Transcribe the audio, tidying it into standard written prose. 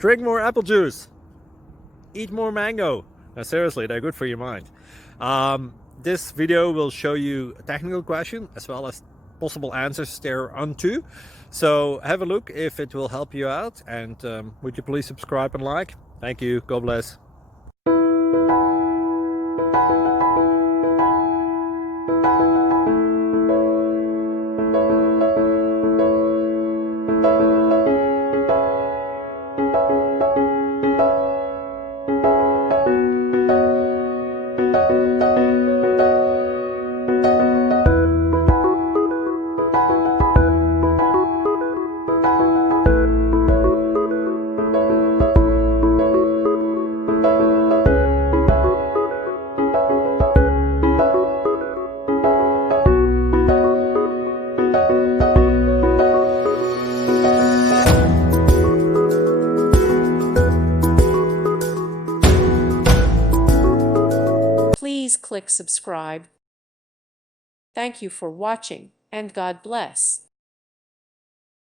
Drink more apple juice. Eat more mango. No, seriously, they're good for your mind. This video will show you a technical question as well as possible answers thereunto. So have a look if it will help you out, and would you please subscribe and like? Thank you. God bless. Please click subscribe. Thank you for watching, and God bless.